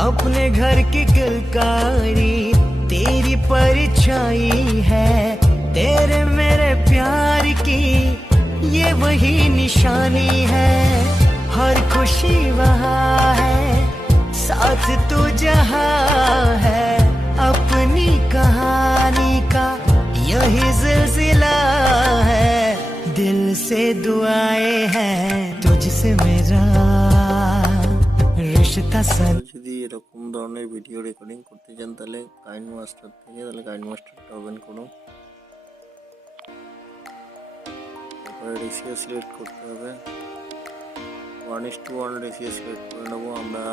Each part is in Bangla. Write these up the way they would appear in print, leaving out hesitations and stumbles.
अपने घर की किलकारी तेरी परछाई है, तेरे मेरे प्यार की ये वही निशानी है। हर खुशी वहाँ है, साथ तू जहाँ है, अपनी कहानी का यही सिलसिला है। दिल से दुआएं हैं तुझसे मेरा रिश्ता सन। যদি এরকম ধরনের ভিডিও রেকর্ডিং করতে চান তাহলে কাইন মাস্টার থেকে কাইন মাস্টারটা ওপেন করুন। তারপরে রেশিও সিলেক্ট করতে হবে, 1:1 রেশিও সিলেক্ট করে নেবো আমরা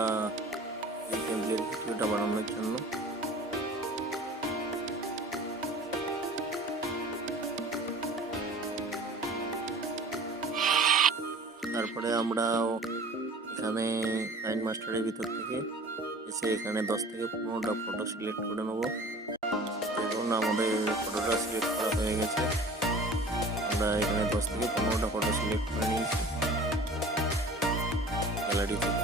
এই টেমপ্লেট ভিডিওটা বানানোর জন্য। তারপরে আমরা এখানে কাইন মাস্টারের ভিতর থেকে এসে এখানে 10 থেকে 15টা ফটো সিলেক্ট করে নেব। দেখুন আমাদের ফটোটা সিলেক্ট করা হয়ে গেছে। আমরা এখানে 10 থেকে 15টা ফটো সিলেক্ট করে নিয়েছি গ্যালারি থেকে।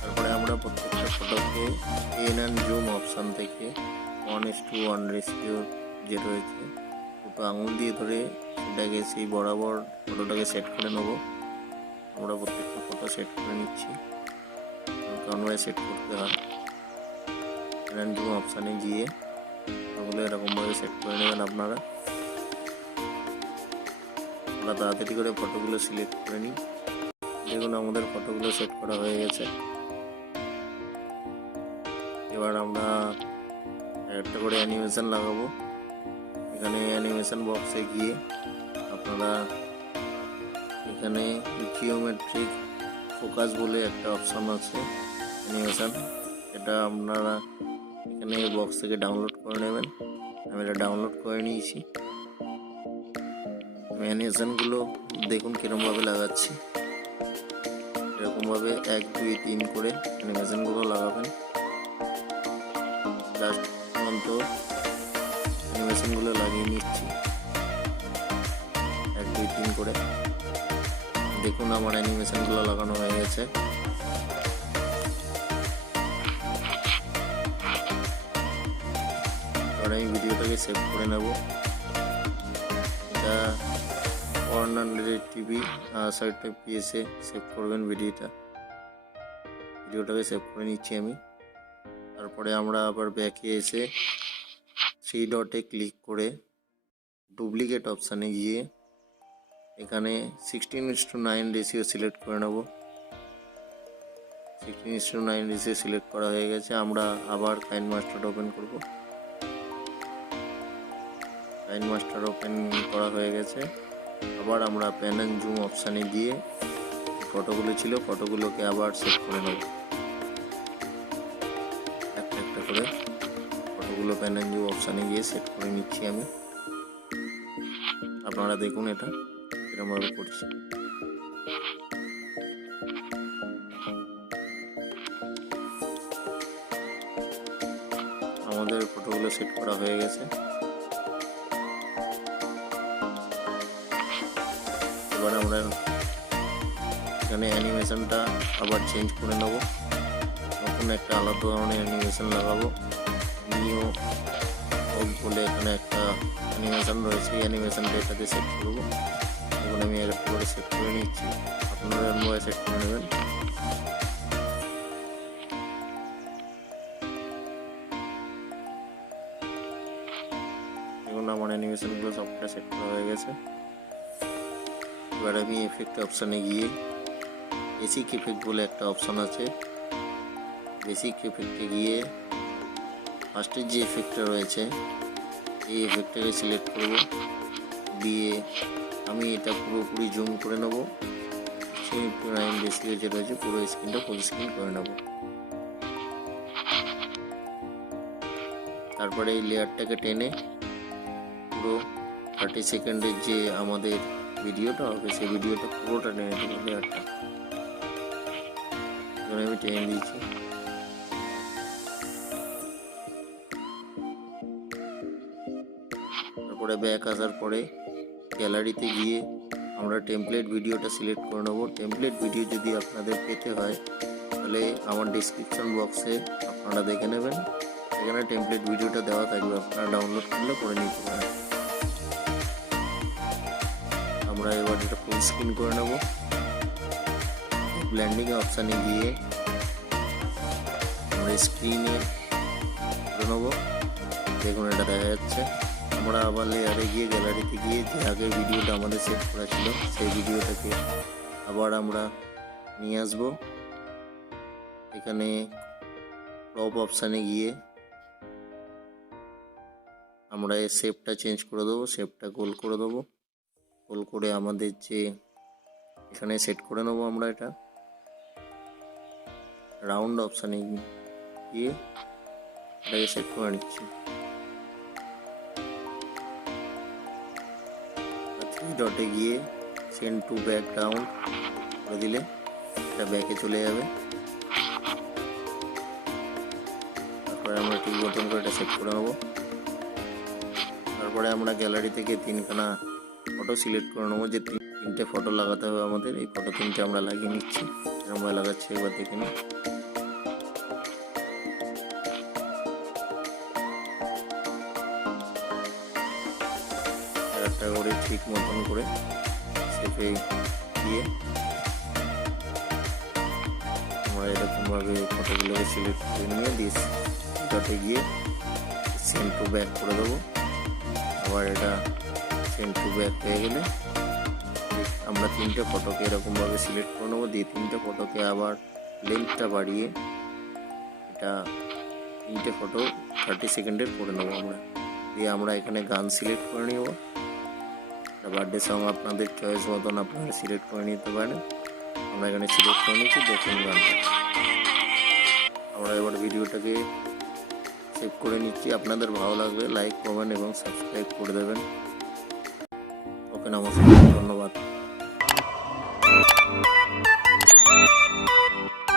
তারপরে আমরা প্রত্যেকটা ফটোকে পেন অ্যান্ড জুম অপশান থেকে 1:1 রেশিও যে রয়েছে দুটো আঙুল দিয়ে ধরে সেটাকে সেই বরাবর ফটোটাকে সেট করে নেব। আমরা প্রত্যেকটা ফটো সেট করে নিচ্ছি, কারণ সেট করতে হয়। পেন অ্যান্ড জুম অপশানে গিয়ে ওগুলো এরকমভাবে সেট করে নেবেন আপনারা। আমরা তাড়াতাড়ি করে ফটোগুলো সিলেক্ট করে নিই। দেখুন আমাদের ফটোগুলো সেট করা হয়ে গেছে। এবার আমরা একটা করে অ্যানিমেশন লাগাবো। এখানে অ্যানিমেশন বক্সে গিয়ে আপনারা এখানে জিওমেট্রিক ফোকাস বলে একটা অপশান আছে অ্যানিমেশন, এটা আপনারা এখানে বক্স থেকে ডাউনলোড করে নেবেন। আমি এটা ডাউনলোড করে নিয়েছি। অ্যানিমেশনগুলো দেখুন কীরকমভাবে লাগাচ্ছি। এরকমভাবে 1, 2, 3 করে অ্যানিমেশনগুলো লাগাবেন। জাস্ট তো অ্যানিমেশনগুলো লাগিয়ে নিচ্ছি 1, 2, 3 করে। দেখুন আমার অ্যানিমেশনগুলো লাগানো হয়ে গেছে। এবার আমি ভিডিওটাকে সেভ করে নেব। এটা 100 TB 60 FPS সেভ করবেন ভিডিওটাকে সেভ করে নিচ্ছি আমি। তারপরে আমরা আবার ব্যাকে এসে 3 ডটে ক্লিক করে ডুপ্লিকেট অপশানে গিয়ে এখানে 16:9 রেশিও সিলেক্ট করে নেব। 16:9 রেশিও সিলেক্ট করা হয়ে গেছে। আমরা আবার কাইন মাস্টার ওপেন করব। কাইন মাস্টার ওপেন করা হয়ে গেছে। আবার আমরা প্যান অ্যান্ড জুম অপশানে গিয়ে ফটোগুলো ছিল ফটোগুলোকে আবার সেট করে নেব। একটা করে ফটোগুলো প্যান অ্যান্ড জুম অপশানে গিয়ে সেট করে নিচ্ছি আমি। আপনারা দেখুন এটা এরকমভাবে করছি। আমাদের ফটোগুলো সেট করা হয়ে গেছে। এবার আমরা এখানে অ্যানিমেশনটা আবার চেঞ্জ করে নেব। নতুন একটা আলাদা ধরনের অ্যানিমেশন লাগাবো। নিও বলে এখানে একটা অ্যানিমেশন রয়েছে, এই অ্যানিমেশনটা এটাতে সেট করবো। এখন আমি একটা করে সেট করে নিচ্ছি, আপনারা এরকমভাবে সেট করে নেবেন। এখন আমার অ্যানিমেশনগুলো সবটা সেট করা হয়ে গেছে। এবার আমি এফেক্ট অপশানে গিয়ে বেসিক এফেক্ট বলে একটা অপশান আছে, বেসিক এফেক্টে গিয়ে ফার্স্টের যে এফেক্টটা রয়েছে এই এফেক্টটাকে সিলেক্ট করব। দিয়ে আমি এটা পুরোপুরি জুম করে নেব। 9 রেশিও যে রয়েছে পুরো স্ক্রিনটা ফুল স্ক্রিন করে নেব। তারপরে এই লেয়ারটাকে টেনে পুরো 30 সেকেন্ডের যে আমাদের ভিডিওটা হবে সেই ভিডিওটা পুরোটা টেনে দেবো লেয়ারটা। এবার আমি টেনে দিয়েছি। তারপরে ব্যাক আসার পরে গ্যালারিতে গিয়ে আমরা টেমপ্লেট ভিডিওটা সিলেক্ট করে নেব। টেমপ্লেট ভিডিও যদি আপনাদের পেতে হয় তাহলে আমার ডিসক্রিপশন বক্সে আপনারা দেখে নেবেন, এখানে টেমপ্লেট ভিডিওটা দেওয়া থাকবে, আপনারা ডাউনলোড করলে করে নিতে পারেন। আমরা এবার এটা ফুল স্ক্রিন করে নেব। ব্লেন্ডিং অপশানে গিয়ে আমরা স্ক্রিনে করে নেব। দেখুন এটা দেখা যাচ্ছে। আমরা আবার লেয়ারে গিয়ে গ্যালারিতে গিয়ে যে আগে ভিডিওটা আমাদের সেভ করা ছিল সেই ভিডিওটাকে আবার আমরা নিয়ে আসব। এখানে ক্রপ অপশানে গিয়ে আমরা এর শেপটা চেঞ্জ করে দেবো, শেপটা গোল করে দেবো। গোল করে আমাদের যে এখানে সেট করে নেবো আমরা এটা রাউন্ড অপশানে গিয়ে এটাকে সেট করে নিচ্ছি। ডটে গিয়ে সেন্ড টু ব্যাকগ্রাউন্ড করে দিলে এটা ব্যাকে চলে যাবে। তারপরে আমরা ঠিক মতন করে এটা সেট করে নেবো। তারপরে আমরা গ্যালারি থেকে তিনখানা ফটো সিলেক্ট করে নেবো, যে তিনটে ফটো লাগাতে হবে আমাদের। এই ফটো তিনটে আমরা লাগিয়ে নিচ্ছি, এরকম লাগাচ্ছি একবার দেখে নিই। একটা করে ঠিক মতন করে শেপে দিয়ে আমরা এরকমভাবে ফটোগুলোকে সিলেক্ট করে নিয়ে দিস ডটে গিয়ে সেন্ড টু ব্যাক করে দেবো। আবার এটা সেন্ড টু ব্যাক হয়ে গেলে আমরা তিনটে ফটোকে এরকমভাবে সিলেক্ট করে নেবো, দিয়ে তিনটে ফটোকে আবার লেন্থটা বাড়িয়ে এটা তিনটে ফটো 30 সেকেন্ডের করে নেবো আমরা। দিয়ে আমরা এখানে গান সিলেক্ট করে নেব। বার্থডে সং আপনাদের চয়েস মতন আপনারা সিলেক্ট করে নিতে পারেন। আমরা এখানে সিলেক্ট করে নিচ্ছি দেখুন গানটা। আমরা এবার ভিডিওটাকে সেভ করে নিচ্ছি। আপনাদের ভালো লাগবে লাইক কমেন্ট এবং সাবস্ক্রাইব করে দেবেন। ওকে, নমস্কার, ধন্যবাদ।